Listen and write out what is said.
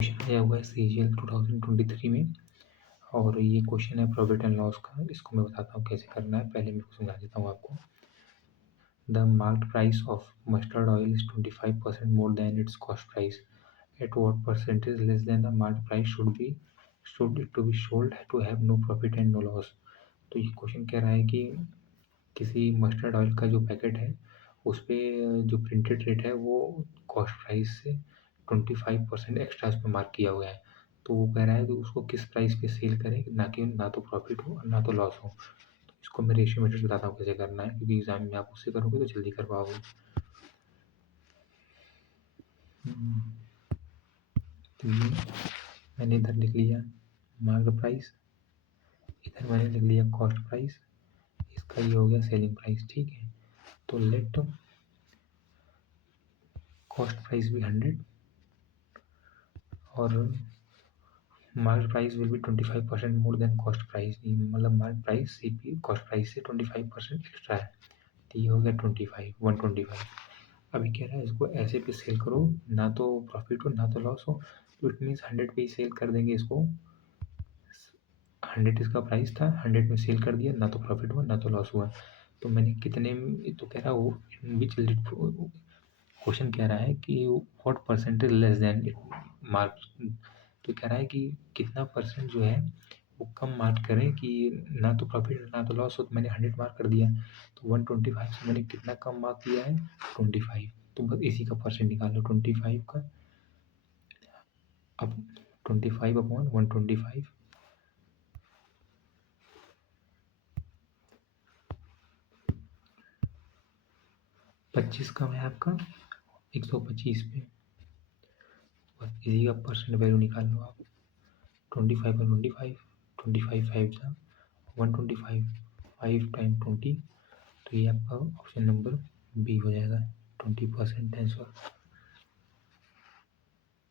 Question आया हुआ है सीजीएल 2023 में और ये क्वेश्चन है प्रॉफिट एंड लॉस का। इसको मैं बताता हूँ कैसे करना है। पहले मैं समझा देता हूँ आपको। The market price of mustard oil is 25% more than its cost price. At what percentage less than the market price should it to be sold to have no profit and no loss. तो ये question कह रहा है कि किसी mustard oil का जो packet है उस पर जो प्रिंटेड रेट है वो कॉस्ट प्राइस से 25% एक्स्ट्रा उस पर मार्क किया हुआ है। तो वो कह रहा है कि उसको किस प्राइस पे सेल करें ना तो प्रॉफिट हो और ना तो लॉस हो। तो इसको मैं रेशियो मेथड बताता हूँ कैसे करना है, क्योंकि एग्जाम में आप उससे करोगे तो जल्दी कर पाओगे। तो ये मैंने इधर लिख लिया मार्केट प्राइस, इधर मैंने लिख लिया कॉस्ट प्राइस, इसका ये हो गया सेलिंग प्राइस। ठीक है, तो लेट कॉस्ट प्राइस भी 100 और market price will be 25% more than cost price. मतलब market price CP cost price से 25% एक्स्ट्रा है, तो ये हो गया 125। अभी कह रहा है इसको ऐसे पे सेल करो ना तो प्रॉफिट हो ना तो लॉस हो। तो इट मीन्स 100 पे ही सेल कर देंगे इसको। 100 इसका प्राइस था, 100 में सेल कर दिया, ना तो प्रॉफिट हुआ ना तो लॉस हुआ। तो मैंने कितने में, तो कह रहा वो विच क्वेश्चन कह रहा है कि what percentage less then mark. तो कह रहा है कि कितना परसेंट जो है वो कम मार्क करें कि ना तो प्रॉफिट ना तो लॉस हो। तो मैंने 100 मार्क कर दिया, तो 125 से मैंने कितना कम मार्क किया है 25। तो बस इसी का परसेंट निकालो 25 का। अब 25 अपॉन 125, 25 कम है आपका 125 पे, बस इसी का परसेंट वैल्यू निकाल लो आप। 25 पर 25, 25 5 था 125, 5 टाइम 20, तो ये आपका ऑप्शन नंबर बी हो जाएगा 20% आंसर।